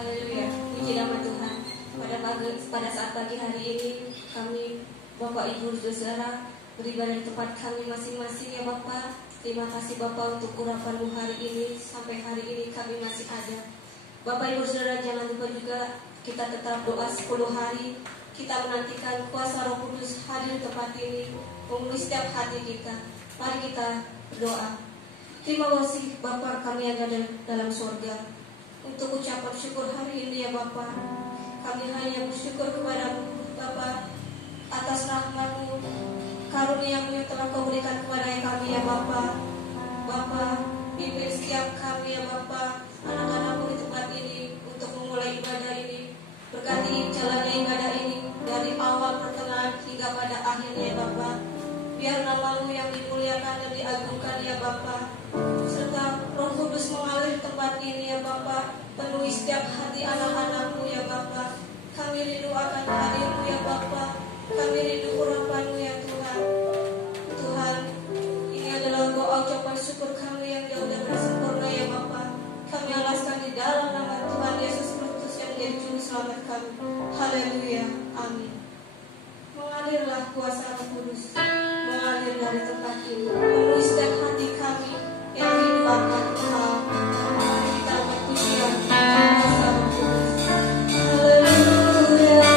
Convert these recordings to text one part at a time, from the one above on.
Haleluya, puji nama Tuhan. Pada saat pagi hari ini kami Bapak Ibu Saudara beribadah di tempat kami masing-masing ya Bapak. Terima kasih Bapak untuk urapan-Mu hari ini. Sampai hari ini kami masih ada. Bapak Ibu Saudara, jangan lupa juga kita tetap doa 10 hari. Kita menantikan kuasa Roh Kudus hadir di tempat ini, memenuhi setiap hati kita. Mari kita berdoa. Terima kasih Bapa kami yang ada dalam surga, untuk ucapan syukur hari ini ya Bapa. Kami hanya bersyukur kepada-Mu Bapa atas rahmat-Mu, karunia-Mu yang telah Kau berikan kepada kami ya Bapa. Bapa, pimpin setiap kami ya Bapa, anak-anak-Mu di tempat ini untuk memulai ibadah ini. Berkati jalannya ibadah ini dari awal, pertengahan hingga pada akhirnya ya Bapa. Biar nama-Mu yang dimuliakan dan diagungkan ya Bapa. Serta Roh Kudus mengalir di tempat ini ya Bapa. Penuhi setiap hati anak-anak-Mu ya Bapa. Kami rindu akan hadir-Mu ya Bapa. Kami rindu urapan-Mu ya Tuhan. Tuhan, ini adalah doa ucapan syukur kami yang jauh dan sempurna ya Bapa. Kami alaskan di dalam nama Tuhan Yesus Kristus yang menjadi juru selamat kami. Haleluya, amin. Mengalirlah kuasa Roh Kudus, mengalir dari tempat ini, memenuhi setiap hati kami yang rindu akan Tuhan. Mari kita berpujian kuasa Roh Kudus. Haleluya.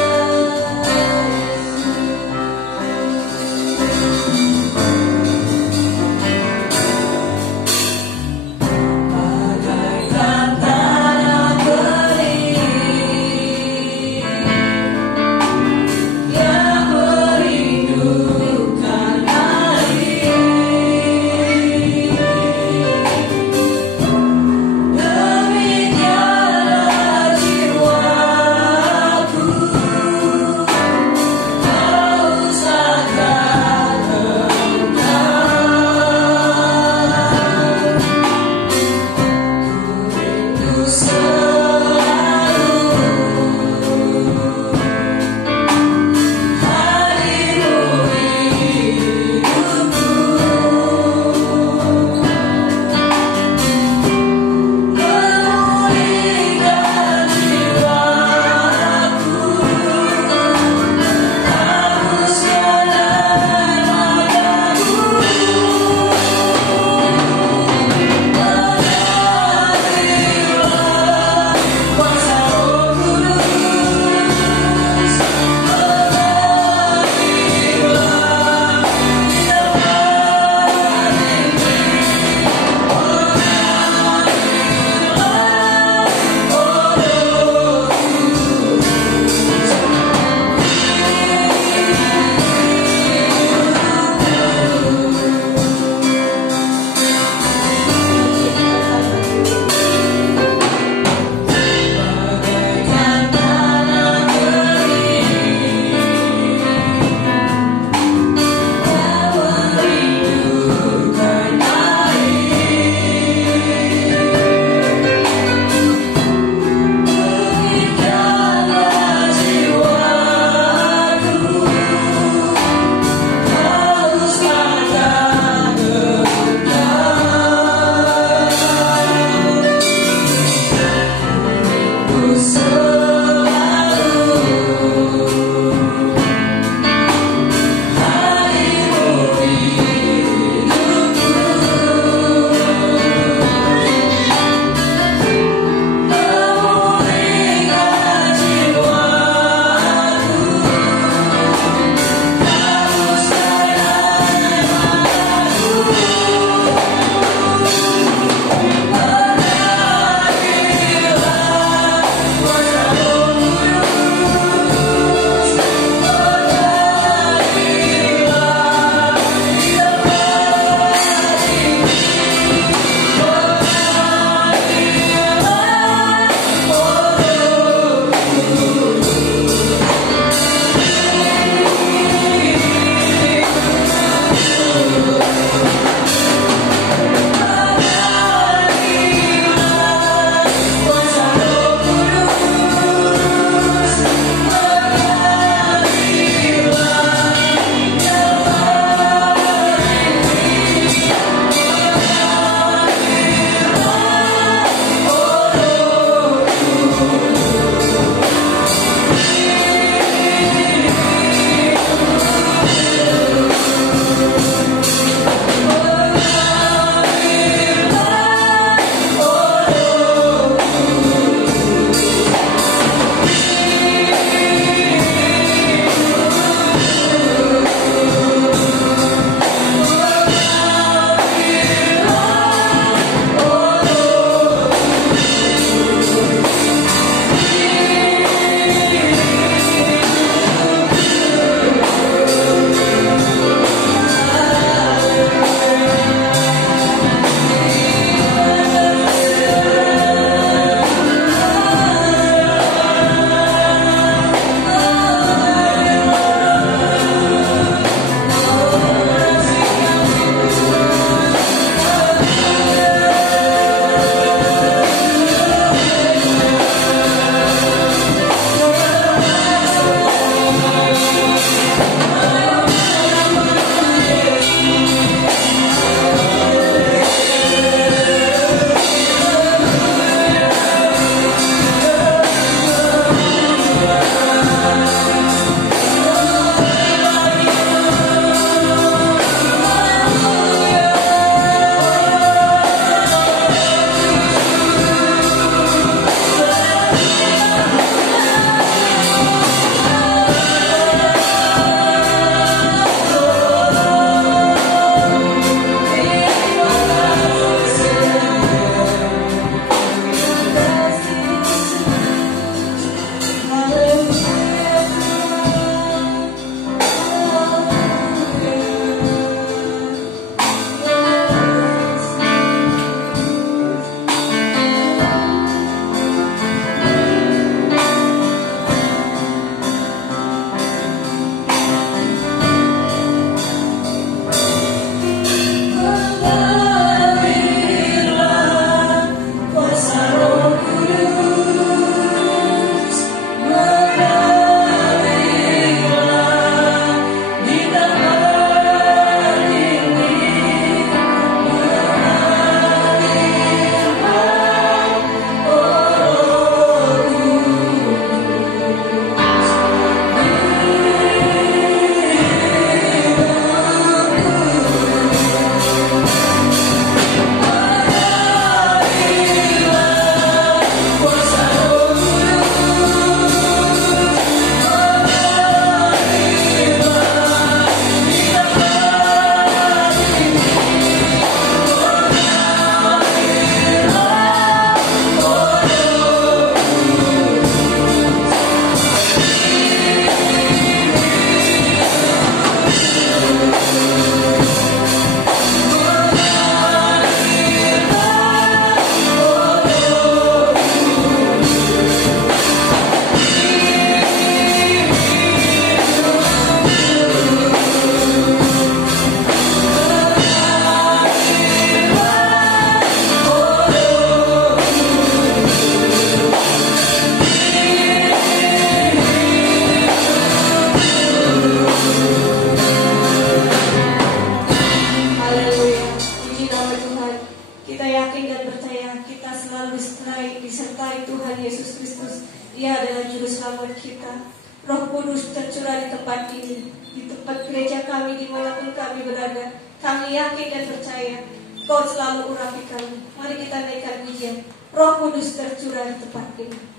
Dia adalah juru selamat kita. Roh Kudus tercurah di tempat ini, di tempat gereja kami, dimanapun kami berada. Kami yakin dan percaya Kau selalu urapi kami. Mari kita naikkan pujian. Roh Kudus tercurah di tempat ini.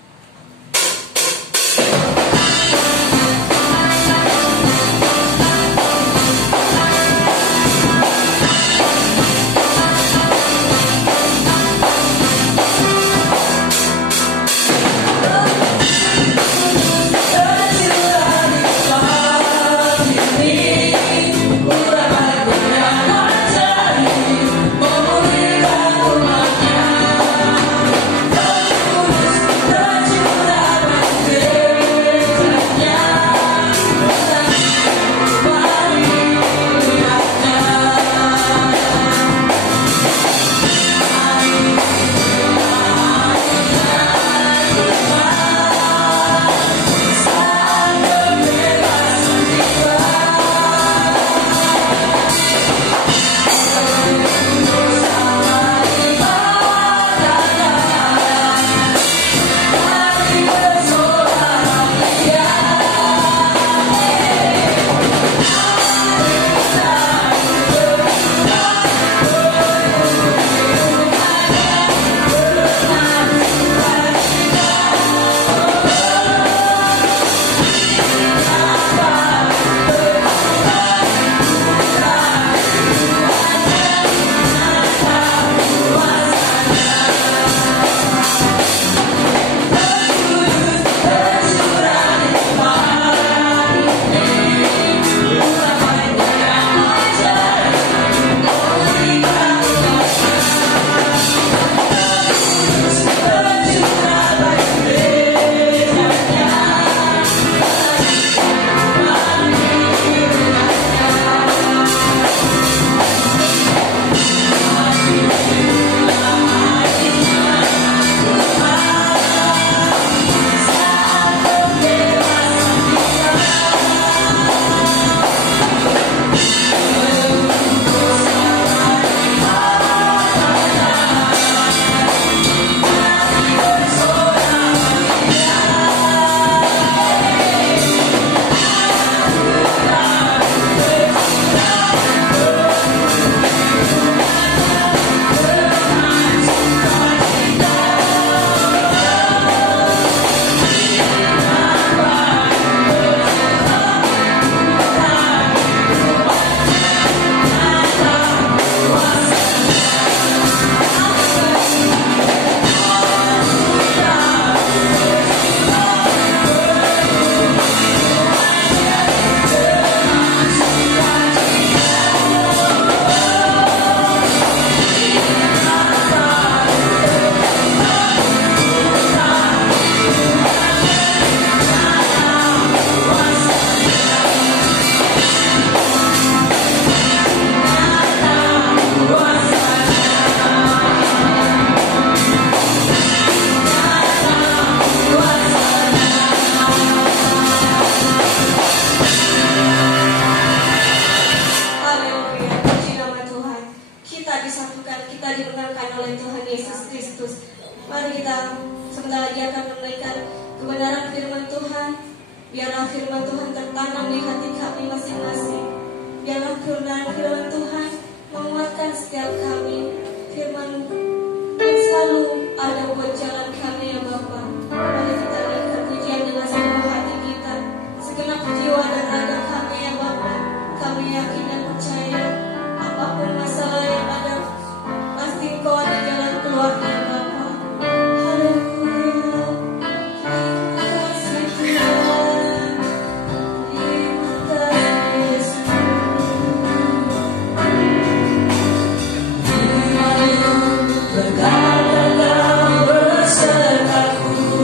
Berkata kau besertaku.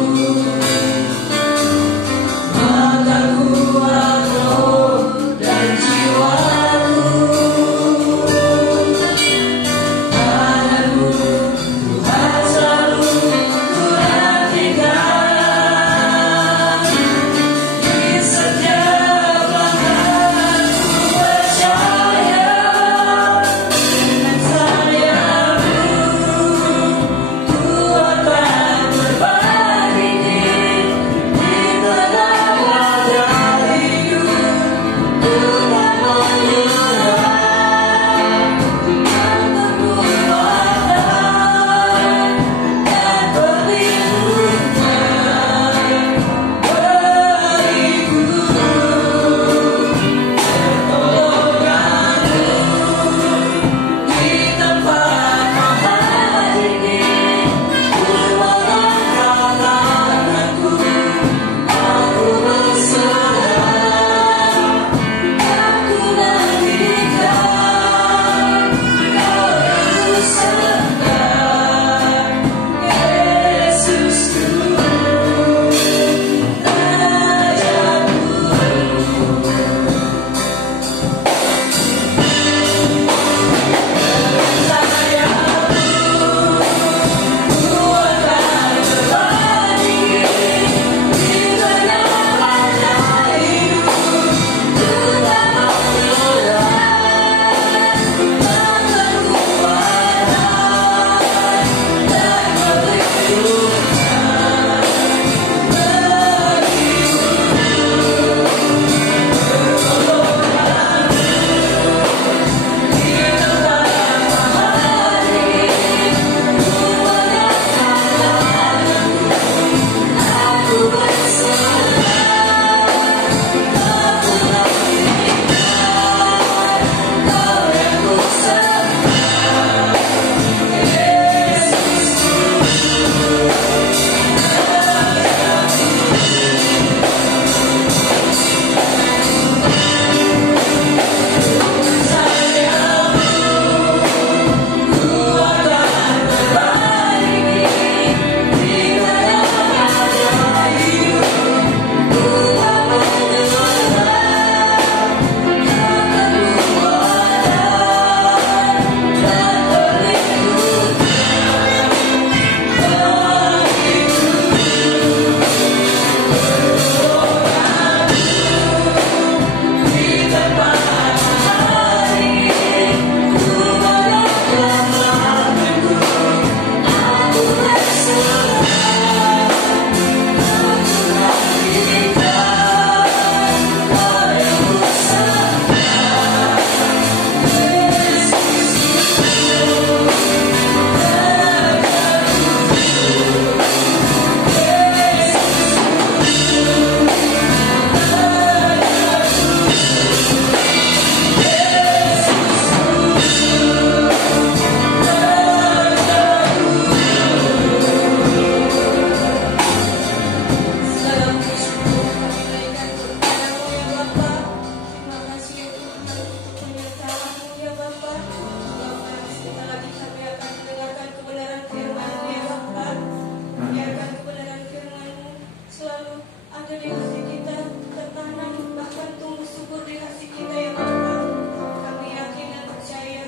ada di hati kita tertanam, bahkan tumbuh subur di hati kita ya Bapa. Kami yakin dan percaya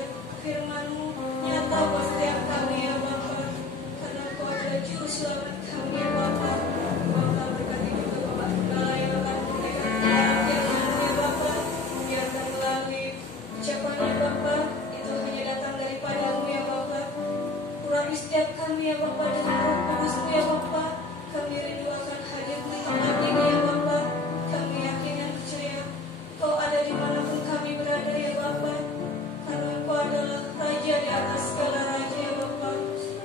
firman-Mu nyata buat setiap kami ya Bapa, karena Engkau adalah juru selamat kami ya Bapa. Bapa berkati juga Bapak Gembala yang akan memberikan firman-Mu ya Bapa, biarkan melalui ucapannya Bapa itu hanya datang daripada-Mu ya Bapa. Urapi setiap kami ya Bapa dengan Roh Kudus-Mu ya Bapa. Kami rindu akan hadir-Mu di tempat ini ya Bapa. Kami yakin dan percaya Engkau ada dimanapun kami berada ya Bapa, karena Engkau adalah Raja di atas segala raja ya Bapa.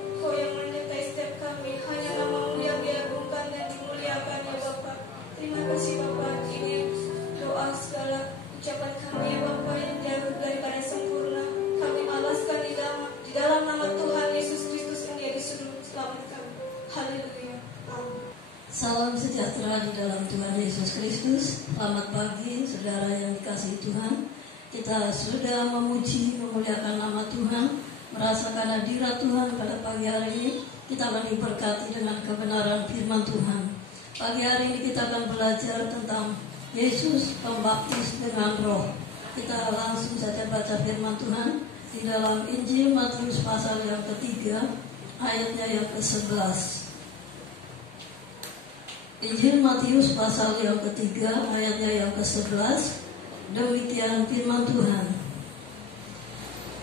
Engkau yang menyertai setiap kami, hanya nama-Mu yang diagungkan dan dimuliakan ya Bapa. Terima kasih Bapa. Ini doa segala ucapan kami ya Bapa yang jauh daripada sempurna. Kami alaskan di dalam nama Tuhan Yesus Kristus yang Dia disuruh selamatkan. Haleluya. Salam sejahtera di dalam Tuhan Yesus Kristus. Selamat pagi saudara yang dikasihi Tuhan. Kita sudah memuji, memuliakan nama Tuhan, merasakan hadirat Tuhan pada pagi hari ini. Kita akan diberkati dengan kebenaran firman Tuhan. Pagi hari ini kita akan belajar tentang Yesus pembaptis dengan roh. Kita langsung saja baca firman Tuhan di dalam Injil Matius pasal yang ketiga, ayatnya yang ke-11. Injil Matius pasal yang ketiga, ayatnya yang ke-11. Demikian firman Tuhan.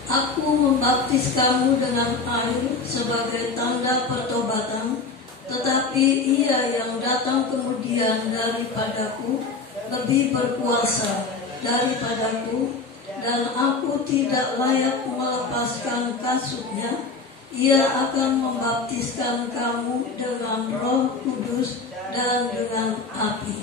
Aku membaptis kamu dengan air sebagai tanda pertobatan, tetapi Ia yang datang kemudian daripadaku lebih berkuasa daripadaku, dan aku tidak layak melepaskan kasutnya. Ia akan membaptiskan kamu dengan Roh Kudus dan dengan api.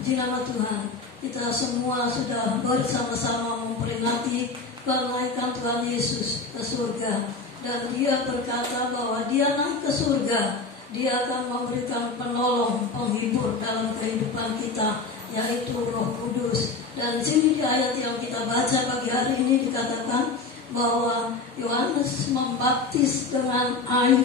Di nama Tuhan, kita semua sudah bersama-sama memperingati kenaikan Tuhan Yesus ke surga. Dan Dia berkata bahwa Dia naik ke surga, Dia akan memberikan penolong, penghibur dalam kehidupan kita, yaitu Roh Kudus. Dan sini di ayat yang kita baca pagi hari ini dikatakan bahwa Yohanes membaptis dengan air,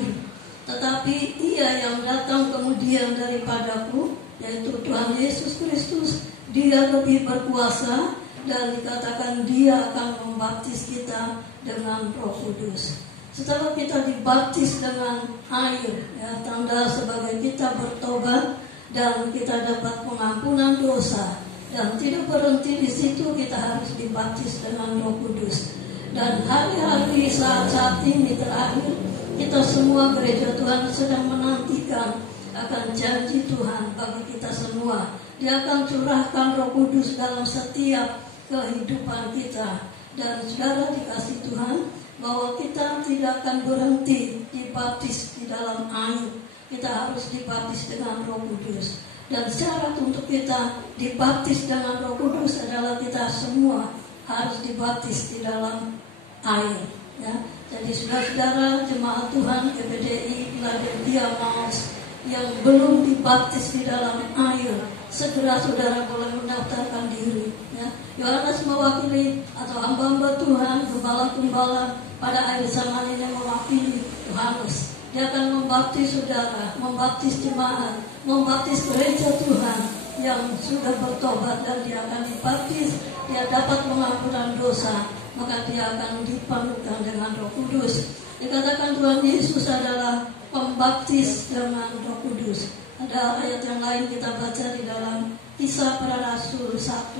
tetapi Ia yang datang kemudian daripadaku, yaitu Tuhan Yesus Kristus, Dia lebih berkuasa, dan dikatakan Dia akan membaptis kita dengan Roh Kudus. Setelah kita dibaptis dengan air, ya, tanda sebagai kita bertobat dan kita dapat pengampunan dosa, dan tidak berhenti di situ, kita harus dibaptis dengan Roh Kudus. Dan hari-hari saat-saat ini terakhir, kita semua gereja Tuhan sedang menantikan akan janji Tuhan bagi kita semua. Dia akan curahkan Roh Kudus dalam setiap kehidupan kita. Dan saudara dikasih Tuhan, bahwa kita tidak akan berhenti dibaptis di dalam air. Kita harus dibaptis dengan Roh Kudus. Dan syarat untuk kita dibaptis dengan Roh Kudus adalah kita semua harus dibaptis di dalam air. Ya. Jadi saudara-saudara jemaat Tuhan GPDI Philadelphia Maus yang belum dibaptis di dalam air, segera saudara boleh mendaftarkan diri. Ya. Yohanes mewakili atau hamba-hamba Tuhan, gembala-gembala pada air zaman ini mewakili Yohanes. Dia akan membaptis saudara, membaptis jemaat, membaptis gereja Tuhan yang sudah bertobat, dan dia akan dibaptis, dia dapat pengampunan dosa, maka dia akan dipenuhkan dengan Roh Kudus. Dikatakan Tuhan Yesus adalah pembaptis dengan Roh Kudus. Ada ayat yang lain kita baca di dalam Kisah Para Rasul 1.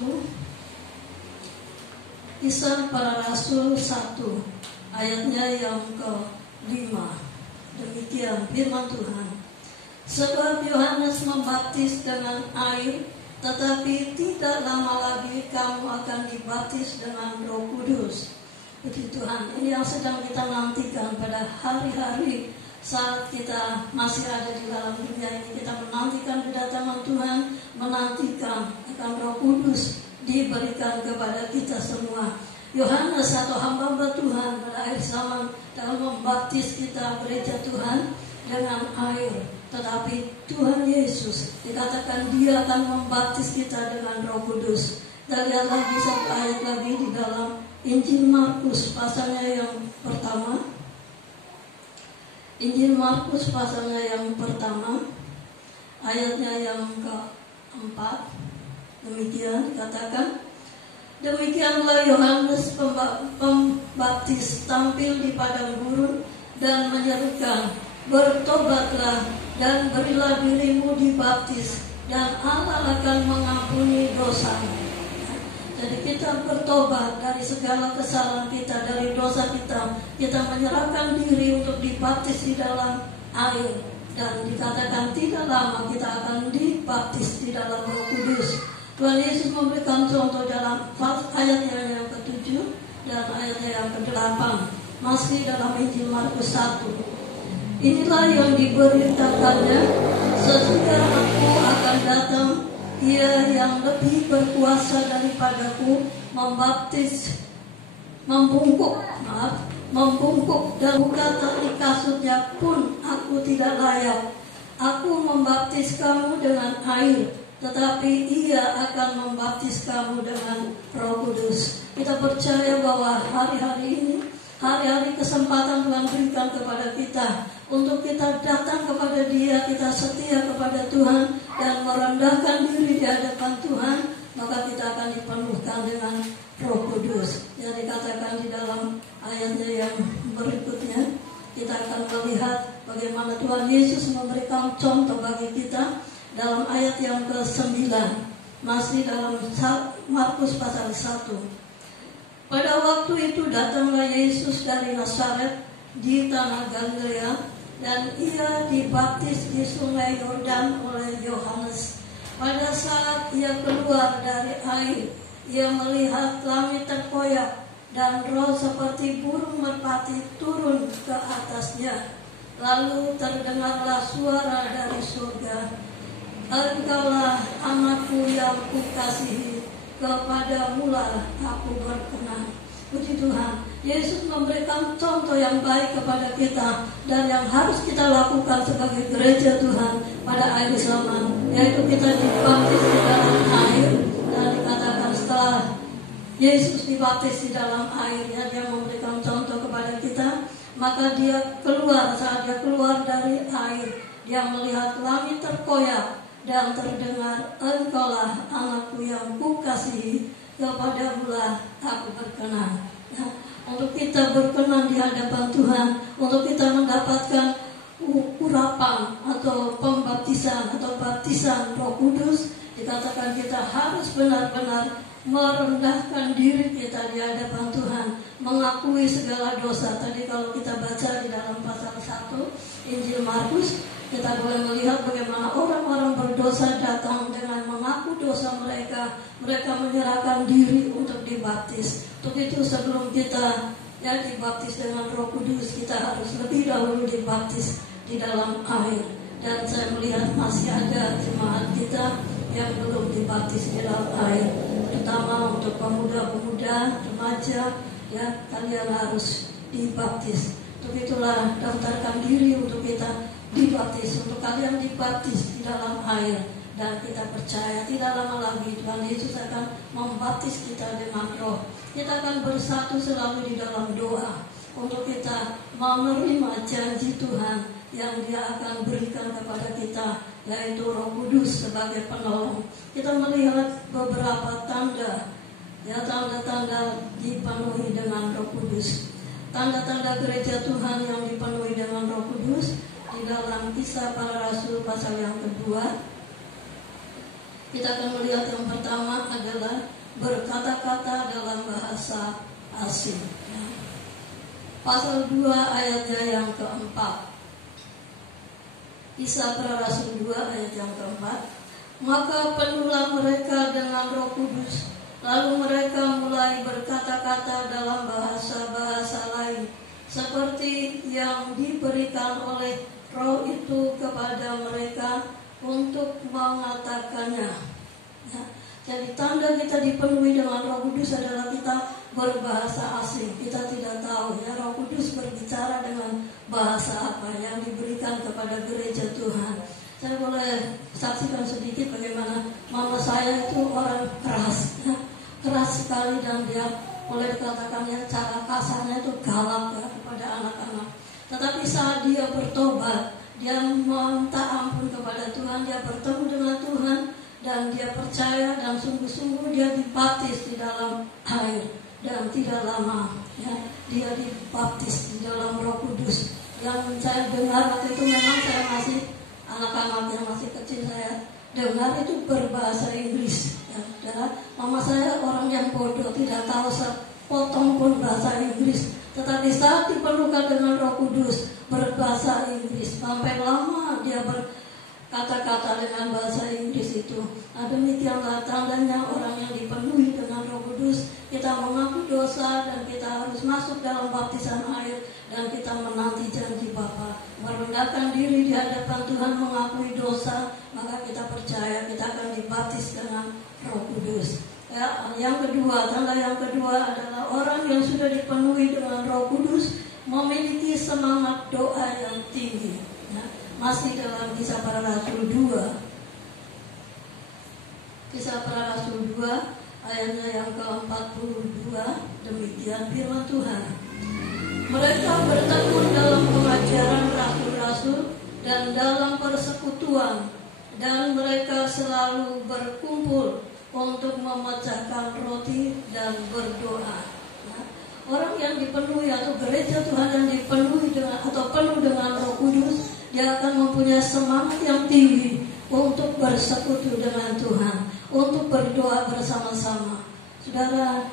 Kisah Para Rasul 1, ayatnya yang ke-5. Demikian firman Tuhan. Sebab Yohanes membaptis dengan air, tetapi tidak lama lagi kamu akan dibaptis dengan Roh Kudus. Puji Tuhan, ini yang sedang kita nantikan pada hari-hari saat kita masih ada di dalam dunia ini. Kita menantikan kedatangan Tuhan, menantikan akan Roh Kudus diberikan kepada kita semua. Yohanes atau hamba-hamba Tuhan pada akhir zaman dalam membaptis kita gereja Tuhan dengan air. Tetapi Tuhan Yesus dikatakan Dia akan membaptis kita dengan Roh Kudus. Kita lihat lagi satu ayat lagi di dalam Injil Markus pasalnya yang pertama. Injil Markus pasalnya yang pertama, ayatnya yang keempat. Demikian dikatakan, demikianlah Yohanes Pembaptis tampil di padang gurun dan menyerukan, bertobatlah dan berilah dirimu dibaptis, dan Allah akan mengampuni dosamu. Jadi kita bertobat dari segala kesalahan kita, dari dosa kita. Kita menyerahkan diri untuk dibaptis di dalam air. Dan dikatakan tidak lama kita akan dibaptis di dalam Roh Kudus. Tuhan Yesus memberikan contoh dalam ayatnya yang ke-7 dan ayatnya yang ke-8. Masih dalam Injil Markus 1. Inilah yang diberitakannya, sesudah aku akan datang, Ia yang lebih berkuasa daripadaku, membungkuk dan buka tali kasutnya pun aku tidak layak. Aku membaptis kamu dengan air, tetapi Ia akan membaptis kamu dengan Roh Kudus. Kita percaya bahwa hari-hari ini, hari-hari kesempatan Tuhan berikan kepada kita untuk kita datang kepada Dia, kita setia kepada Tuhan dan merendahkan diri di hadapan Tuhan, maka kita akan dipenuhkan dengan Roh Kudus. Yang dikatakan di dalam ayatnya yang berikutnya, kita akan melihat bagaimana Tuhan Yesus memberikan contoh bagi kita dalam ayat yang ke-9, masih dalam Markus pasal 1. Pada waktu itu datanglah Yesus dari Nazaret di tanah Galilea, dan Ia dibaptis di sungai Yordan oleh Yohanes. Pada saat Ia keluar dari air, Ia melihat langit terkoyak dan roh seperti burung merpati turun ke atasnya. Lalu terdengarlah suara dari surga, Engkaulah anakku yang kukasihi, kepadamulah aku berkenan. Puji Tuhan, Yesus memberikan contoh yang baik kepada kita dan yang harus kita lakukan sebagai gereja Tuhan pada akhir zaman, yaitu kita dibaptis di dalam air. Dan dikatakan setelah Yesus dibaptis di dalam air, ya, Dia memberikan contoh kepada kita, maka Dia keluar. Saat Dia keluar dari air, Dia melihat langit terkoyak dan terdengar, Engkaulah anakku yang kukasihi, kepadamulah aku berkenan. Ya, untuk kita berkenan di hadapan Tuhan, untuk kita mendapatkan urapan atau pembaptisan atau baptisan Roh Kudus, dikatakan kita harus benar-benar merendahkan diri kita di hadapan Tuhan, mengakui segala dosa. Tadi kalau kita baca di dalam pasal 1 Injil Markus, kita boleh melihat bagaimana orang-orang berdosa datang dengan mengaku dosa mereka. Mereka menyerahkan diri untuk dibaptis. Untuk itu sebelum kita dibaptis dengan Roh Kudus, kita harus lebih dahulu dibaptis di dalam air. Dan saya melihat masih ada jemaat kita yang belum dibaptis di dalam air, terutama untuk pemuda-pemuda, remaja, ya, kalian harus dibaptis. Untuk itulah daftarkan diri untuk kita dibaptis, untuk kalian dibaptis di dalam air. Dan kita percaya tidak lama lagi Tuhan Yesus akan membaptis kita dengan Roh. Kita akan bersatu selalu di dalam doa untuk kita menerima janji Tuhan yang Dia akan berikan kepada kita, yaitu Roh Kudus sebagai penolong. Kita melihat beberapa tanda, ya, tanda-tanda dipenuhi dengan Roh Kudus. Tanda-tanda gereja Tuhan yang dipenuhi dengan Roh Kudus di dalam Kisah Para Rasul pasal yang kedua. Kita akan melihat yang pertama adalah berkata-kata dalam bahasa asing. Pasal 2 ayatnya yang keempat. Kisah Para Rasul 2 ayat yang keempat. Maka penuhlah mereka dengan Roh Kudus, lalu mereka mulai berkata-kata dalam bahasa-bahasa lain, seperti yang diberikan oleh Roh itu kepada mereka untuk mengatakannya. Ya, jadi tanda kita dipenuhi dengan Roh Kudus adalah kita berbahasa asing. Kita tidak tahu, ya, Roh Kudus berbicara dengan bahasa apa yang diberikan kepada gereja Tuhan. Saya boleh saksikan sedikit bagaimana mama saya itu orang keras, ya, keras sekali, dan dia boleh dikatakan, ya, cara kasarnya itu galak, ya, kepada anak-anak. Tetapi saat dia bertobat, dia minta ampun kepada Tuhan, dia bertemu dengan Tuhan, dan dia percaya dan sungguh-sungguh dia dibaptis di dalam air. Dan tidak lama ya, dia dibaptis di dalam Roh Kudus. Yang saya dengar waktu itu, memang saya masih anak-anak yang masih kecil, saya dengar itu berbahasa Inggris ya. Mama saya orang yang bodoh, tidak tahu sepotong pun bahasa Inggris. Tetapi saat dipenuhkan dengan Roh Kudus, berbahasa Inggris. Sampai lama dia berkata-kata dengan bahasa Inggris itu. Nah, demikianlah tandanya orang yang dipenuhi dengan Roh Kudus. Kita mengaku dosa dan kita harus masuk dalam baptisan air, dan kita menanti janji Bapa. Merendahkan diri di hadapan Tuhan, mengakui dosa, maka kita percaya kita akan dibaptis dengan Roh Kudus. Ya, yang kedua, tanda yang kedua adalah orang yang sudah dipenuhi dengan Roh Kudus memiliki semangat doa yang tinggi. Ya, masih dalam Kisah Para Rasul 2. Kisah Para Rasul 2 ayatnya yang ke-42, demikian firman Tuhan. Mereka bertekun dalam pengajaran rasul-rasul dan dalam persekutuan, dan mereka selalu berkumpul untuk memecahkan roti dan berdoa. Nah, orang yang dipenuhi atau gereja Tuhan yang dipenuhi dengan atau penuh dengan Roh Kudus, dia akan mempunyai semangat yang tinggi untuk bersekutu dengan Tuhan, untuk berdoa bersama-sama. Saudara,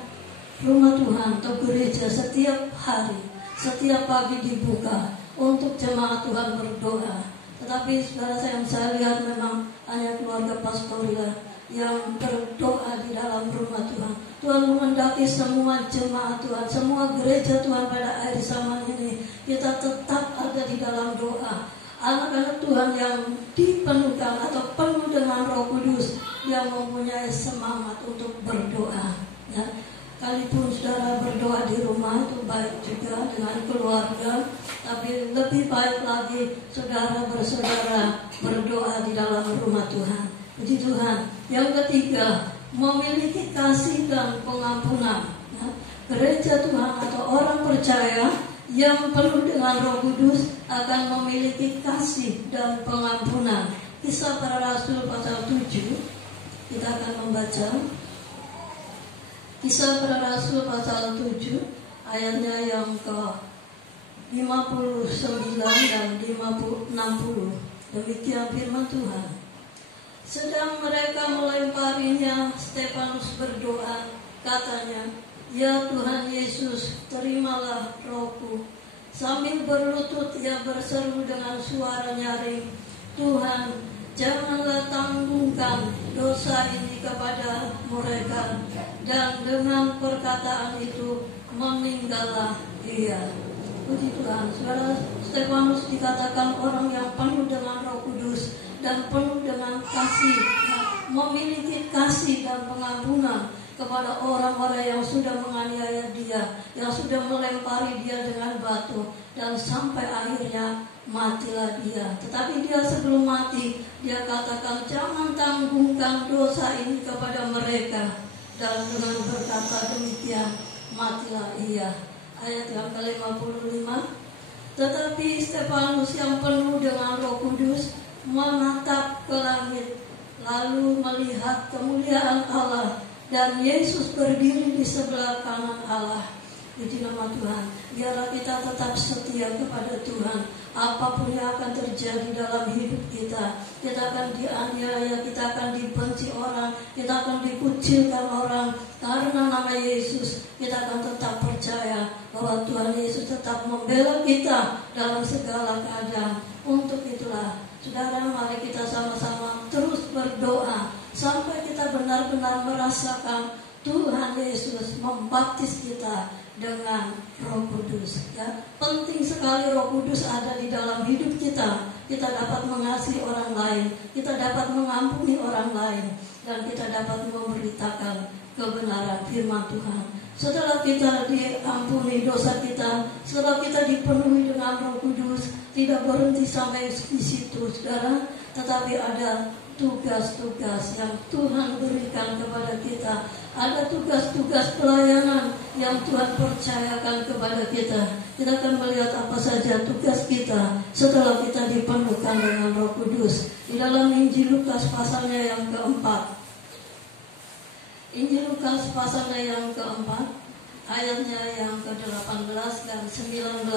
rumah Tuhan atau gereja setiap hari, setiap pagi dibuka untuk jemaat Tuhan berdoa. Tetapi saudara, saya lihat memang hanya keluarga pastorilah yang berdoa di dalam rumah Tuhan. Tuhan menghendaki semua jemaat Tuhan, semua gereja Tuhan pada akhir zaman ini, kita tetap ada di dalam doa. Anak-anak Tuhan yang dipenuhkan atau penuh dengan Roh Kudus, yang mempunyai semangat untuk berdoa. Ya, kalaupun saudara berdoa di rumah itu baik juga dengan keluarga, tapi lebih baik lagi saudara bersaudara berdoa di dalam rumah Tuhan. Puji Tuhan. Yang ketiga, memiliki kasih dan pengampunan. Ya, gereja Tuhan atau orang percaya yang penuh dengan Roh Kudus akan memiliki kasih dan pengampunan. Kisah Para Rasul pasal 7, kita akan membaca Kisah Para Rasul pasal 7 ayatnya yang ke 59 dan 60. Demikian firman Tuhan. Sedang mereka melemparinya, Stefanus berdoa, katanya, "Ya Tuhan Yesus, terimalah rohku." Sambil berlutut ia berseru dengan suara nyaring, "Tuhan, janganlah tanggungkan dosa ini kepada mereka." Dan dengan perkataan itu meninggallah ia. Puji Tuhan. Saudara, Stefanus dikatakan orang yang penuh dengan Roh Kudus dan penuh dengan kasih, memiliki kasih dan pengampunan kepada orang-orang yang sudah menganiaya dia, yang sudah melempari dia dengan batu, dan sampai akhirnya matilah dia. Tetapi dia sebelum mati, dia katakan, "Jangan tanggungkan dosa ini kepada mereka." Dan dengan berkata demikian, matilah ia. Ayat yang ke-55. Tetapi Stefanus yang penuh dengan Roh Kudus menatap ke langit, lalu melihat kemuliaan Allah dan Yesus berdiri di sebelah kanan Allah. Puji nama Tuhan. Biarlah kita tetap setia kepada Tuhan. Apapun yang akan terjadi dalam hidup kita, kita akan dianiaya, kita akan dibenci orang, kita akan dikucilkan orang, karena nama Yesus kita akan tetap percaya bahwa Tuhan Yesus tetap membela kita dalam segala keadaan. Untuk itulah, saudara, mari kita sama-sama terus berdoa sampai kita benar-benar merasakan Tuhan Yesus membaptis kita dengan Roh Kudus. Ya, penting sekali Roh Kudus ada di dalam hidup kita. Kita dapat mengasihi orang lain, kita dapat mengampuni orang lain, dan kita dapat memberitakan kebenaran firman Tuhan. Setelah kita diampuni dosa kita, setelah kita dipenuhi dengan Roh Kudus, tidak berhenti sampai di situ, saudara, tetapi ada tugas-tugas yang Tuhan berikan kepada kita. Ada tugas-tugas pelayanan yang Tuhan percayakan kepada kita. Kita akan melihat apa saja tugas kita setelah kita dipenuhkan dengan Roh Kudus. Di dalam Injil Lukas pasalnya yang keempat. Injil Lukas pasalnya yang keempat, ayatnya yang ke-18 dan 19.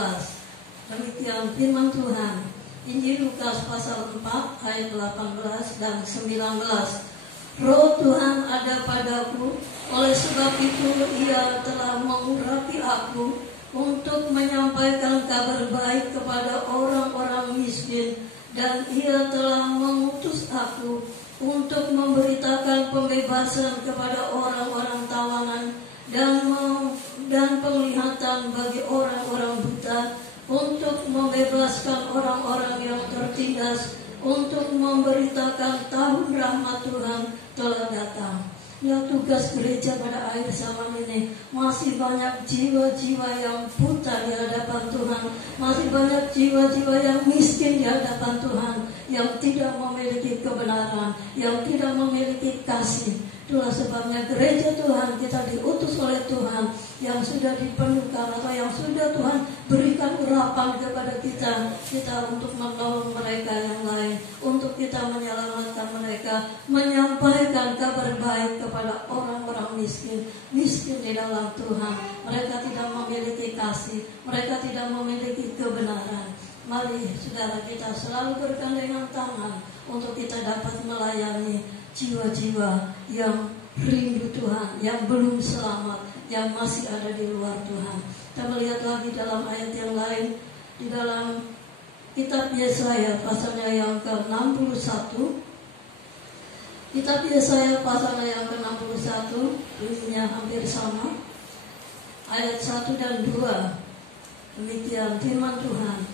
Demikian firman Tuhan. Injil Lukas pasal 4 ayat 18 dan 19. Roh Tuhan ada padaku, oleh sebab itu Ia telah mengurapi aku untuk menyampaikan kabar baik kepada orang-orang miskin, dan Ia telah mengutus aku untuk memberitakan pembebasan kepada orang-orang tawanan dan penglihatan bagi orang-orang buta, untuk membebaskan orang-orang yang tertindas, untuk memberitakan tahun rahmat Tuhan telah datang. Ya, tugas gereja pada akhir zaman ini, masih banyak jiwa-jiwa yang buta di hadapan Tuhan, masih banyak jiwa-jiwa yang miskin di hadapan Tuhan, yang tidak memiliki kebenaran, yang tidak memiliki kasih. Itulah sebabnya gereja Tuhan, kita diutus oleh Tuhan, yang sudah dipenuhkan atau yang sudah Tuhan berikan urapan kepada kita untuk menolong mereka yang lain, untuk kita menyelamatkan mereka, menyampaikan kabar baik kepada orang-orang miskin di dalam Tuhan. Mereka tidak memiliki kasih, mereka tidak memiliki kebenaran. Mari saudara, kita selalu bergandengan tangan untuk kita dapat melayani jiwa-jiwa yang rindu Tuhan, yang belum selamat, yang masih ada di luar Tuhan. Kita melihat lagi dalam ayat yang lain, di dalam kitab Yesaya pasalnya yang ke-61. Kitab Yesaya pasalnya yang ke-61, bunyinya hampir sama, ayat 1 dan 2. Demikian firman Tuhan.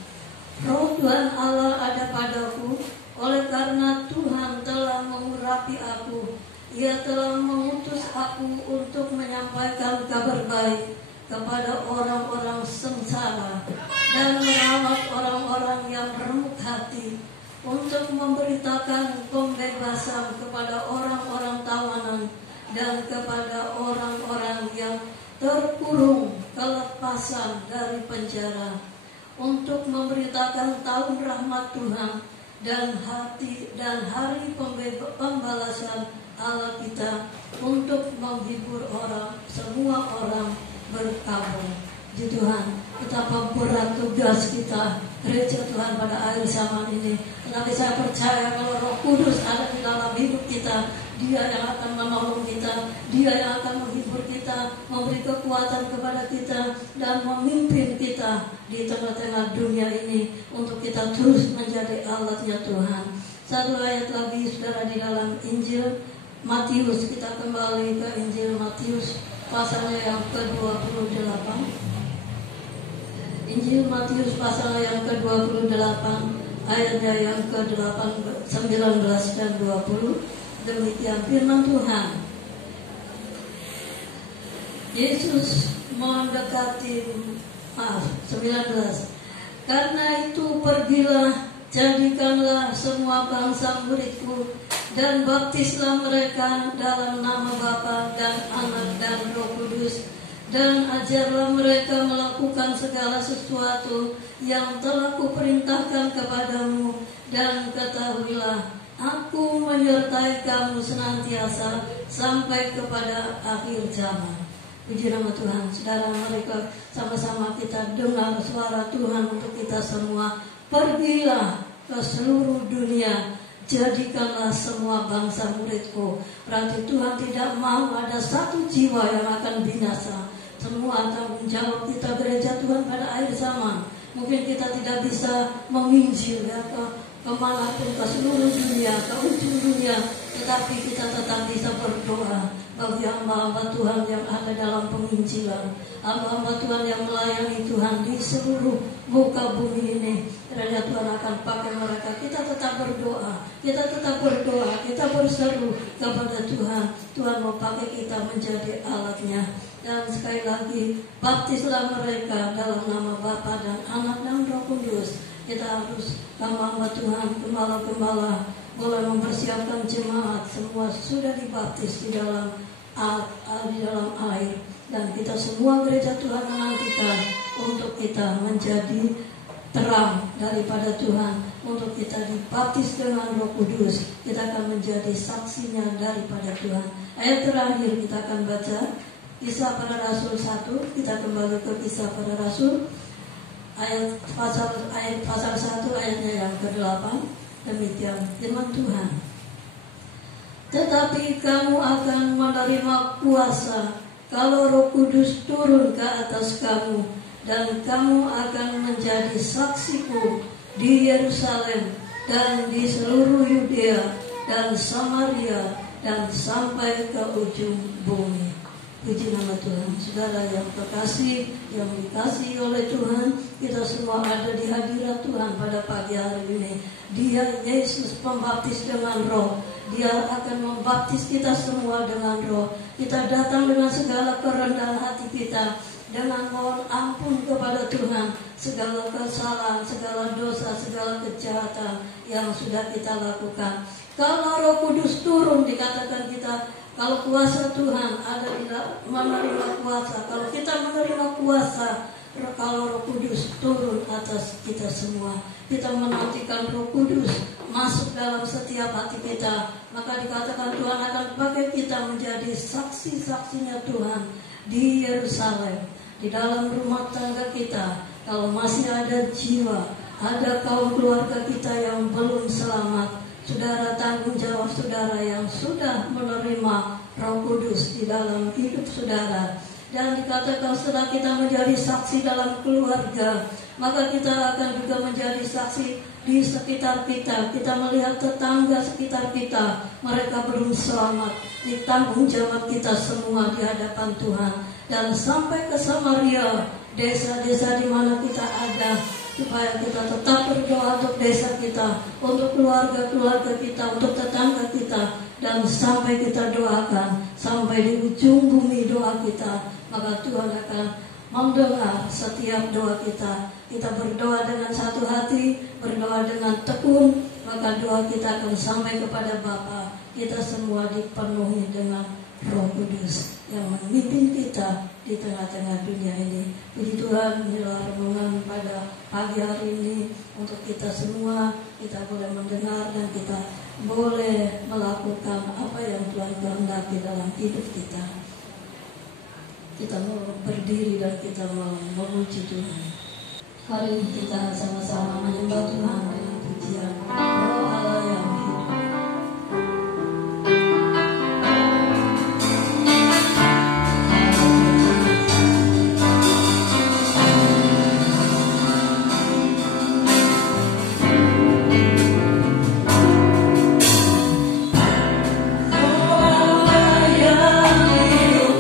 Roh Tuhan Allah ada padaku, oleh karena Tuhan telah mengurapi aku. Ia telah mengutus aku untuk menyampaikan kabar baik kepada orang-orang sengsara dan merawat orang-orang yang remuk hati, untuk memberitakan pembebasan kepada orang-orang tawanan dan kepada orang-orang yang terkurung kelepasan dari penjara, untuk memberitakan tahun rahmat Tuhan dan hari pembalasan Allah kita, untuk menghibur semua orang berkabung. Di Tuhan, betapa berat tugas kita gereja Tuhan pada akhir zaman ini. Tetapi saya percaya kalau Roh Kudus ada di dalam hidup kita, Dia yang akan menolong kita, Dia yang akan menghibur kita, memberi kekuatan kepada kita, dan memimpin kita di tengah-tengah dunia ini untuk kita terus menjadi alatnya Tuhan. Satu ayat lagi saudara, di dalam Injil Matius. Kita kembali ke Injil Matius pasalnya yang ke-28. Injil Matius pasalnya yang ke-28, ayatnya yang ke-19 dan 20. Demikian firman Tuhan. Yesus mendekati 19. Karena itu pergilah, jadikanlah semua bangsa muridku, dan baptislah mereka dalam nama Bapa dan Anak dan Roh Kudus, dan ajarlah mereka melakukan segala sesuatu yang telah kuperintahkan kepadamu, dan ketahuilah, aku menyertai kamu senantiasa sampai kepada akhir zaman. Puji nama Tuhan. Saudara, mereka sama-sama kita dengar suara Tuhan untuk kita semua. Pergilah ke seluruh dunia, jadikanlah semua bangsa muridku. Berarti Tuhan tidak mau ada satu jiwa yang akan binasa. Semua tanggung jawab kita gereja Tuhan pada akhir zaman. Mungkin kita tidak bisa menginjil ya, kemanapun, ke seluruh dunia, ke ujung dunia, tetapi kita tetap bisa berdoa bagi hamba-hamba Tuhan yang ada dalam penginjilan, hamba-hamba Tuhan yang melayani Tuhan di seluruh muka bumi ini. Kiranya Tuhan akan pakai mereka. Kita tetap berdoa, kita berseru kepada Tuhan. Tuhan mau pakai kita menjadi alatnya. Dan sekali lagi, baptislah mereka dalam nama Bapa dan Anak dan Roh Kudus. Kita harus hamba-hamba Tuhan, gembala-gembala boleh mempersiapkan jemaat semua sudah dibaptis di dalam air, dan kita semua gereja Tuhan menantikan untuk kita menjadi terang daripada Tuhan, untuk kita dibaptis dengan Roh Kudus. Kita akan menjadi saksinya daripada Tuhan. Ayat terakhir kita akan baca Kisah Para Rasul 1. Kita kembali ke Kisah Para Rasul ayat pasal 1 ayatnya yang ke-8. Demikian firman Tuhan. Tetapi kamu akan menerima kuasa kalau Roh Kudus turun ke atas kamu, dan kamu akan menjadi saksiku di Yerusalem dan di seluruh Yudea dan Samaria dan sampai ke ujung bumi. Puji nama Tuhan. Saudara yang terkasih, yang dikasihi oleh Tuhan, kita semua ada di hadirat Tuhan pada pagi hari ini. Dia Yesus pembaptis dengan Roh. Dia akan membaptis kita semua dengan Roh. Kita datang dengan segala kerendahan hati kita, dengan mohon ampun kepada Tuhan segala kesalahan, segala dosa, segala kejahatan yang sudah kita lakukan. Kalau Roh Kudus turun, dikatakan kita, kalau kuasa Tuhan ada di menerima kuasa. Kalau kita menerima kuasa, kalau Roh Kudus turun atas kita semua, kita menantikan Roh Kudus masuk dalam setiap hati kita, maka dikatakan Tuhan akan pakai kita menjadi saksi-saksinya Tuhan di Yerusalem, di dalam rumah tangga kita. Kalau masih ada jiwa, ada kaum keluarga kita yang belum selamat, saudara, tanggung jawab saudara yang sudah menerima Roh Kudus di dalam hidup saudara. Dan dikatakan setelah kita menjadi saksi dalam keluarga, maka kita akan juga menjadi saksi di sekitar kita. Kita melihat tetangga sekitar kita, mereka belum selamat, ditanggung jawab kita semua di hadapan Tuhan. Dan sampai ke Samaria, desa-desa di mana kita ada, supaya kita tetap berdoa untuk desa kita, untuk keluarga-keluarga kita, untuk tetangga kita, dan sampai kita doakan sampai di ujung bumi doa kita, maka Tuhan akan mendengar setiap doa kita. Kita berdoa dengan satu hati, berdoa dengan tekun, maka doa kita akan sampai kepada Bapa. Kita semua dipenuhi dengan Roh Kudus yang memimpin kita di tengah-tengah dunia ini. Puji Tuhan, inilah renungan pada pagi hari ini untuk kita semua. Kita boleh mendengar dan kita boleh melakukan apa yang Tuhan kehendaki dalam hidup kita. Kita mau berdiri dan kita mau memuji Tuhan. Mari kita sama-sama menyembah Tuhan dengan pujian Roh Allah yang hidup. Roh Allah yang hidup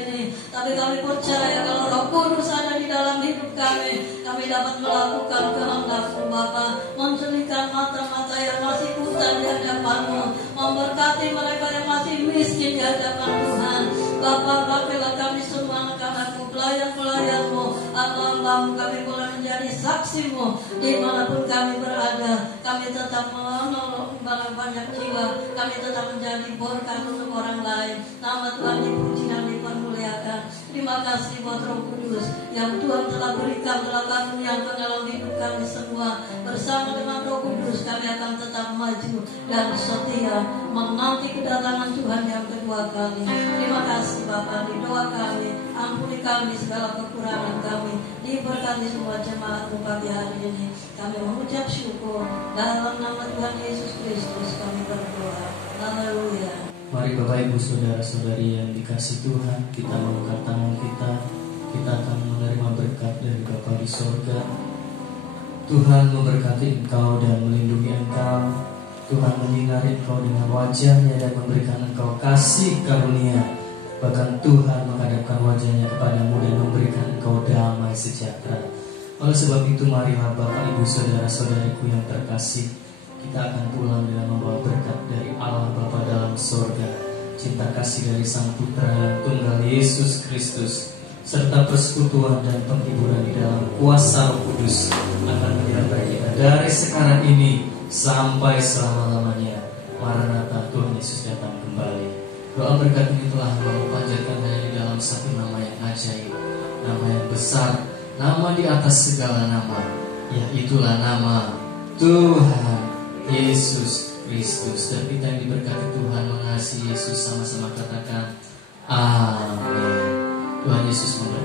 ini. Tapi kami percaya kalau Roh Kudus ada di dalam hidup kami dapat melakukan kehendak-Mu Bapa, mencerahkan mata-mata yang masih buta di hadapan-Mu, memberkati mereka yang masih miskin di hadapan Tuhan. Bapa, pakailah kami semua anak-anak-Mu, pelayan-pelayan-Mu, hamba-hamba-Mu, kami boleh menjadi saksi-Mu dimanapun kami berada. Kami tetap menolong banyak jiwa, kami tetap menjadi berkat untuk orang lain. Nama Tuhan dipuji dan dipermuliakan. Terima kasih buat Roh Kudus yang Tuhan telah berikan, telah karuniakan dalam hidup kami semua. Bersama dengan Roh Kudus kami akan tetap maju dan setia menanti kedatangan Tuhan yang kedua kali. Terima kasih Bapa, di doa kami, ampuni kami segala kekurangan kami, diberkati semua jemaat-Mu pagi hari ini. Kami mengucap syukur dalam nama Tuhan Yesus Kristus kami berdoa. Haleluya. Mari Bapak Ibu Saudara-saudari yang dikasih Tuhan, kita mengangkat tangan kita akan menerima berkat dari Bapa di sorga. Tuhan memberkati engkau dan melindungi engkau. Tuhan menyinari engkau dengan wajah-Nya dan memberikan engkau kasih karunia. Bahkan Tuhan menghadapkan wajah-Nya kepadamu dan memberikan engkau damai sejahtera. Oleh sebab itu marilah Bapak Ibu Saudara-saudariku yang terkasih, kita akan pulang dengan membawa berkat dari Allah Bapa dalam sorga, cinta kasih dari Sang Putra yang tunggal Yesus Kristus, serta persekutuan dan penghiburan di dalam kuasa Roh Kudus akan menyertai kita dari sekarang ini sampai selama-lamanya. Maranatha, Tuhan Yesus datang kembali. Doa berkat ini telah hamba panjatkan hanya di dalam satu nama yang ajaib, nama yang besar, nama di atas segala nama, yaitulah nama Tuhan Yesus Kristus. Dan kita yang diberkati Tuhan, mengasihi Yesus, sama-sama katakan amin. Tuhan Yesus memberkati.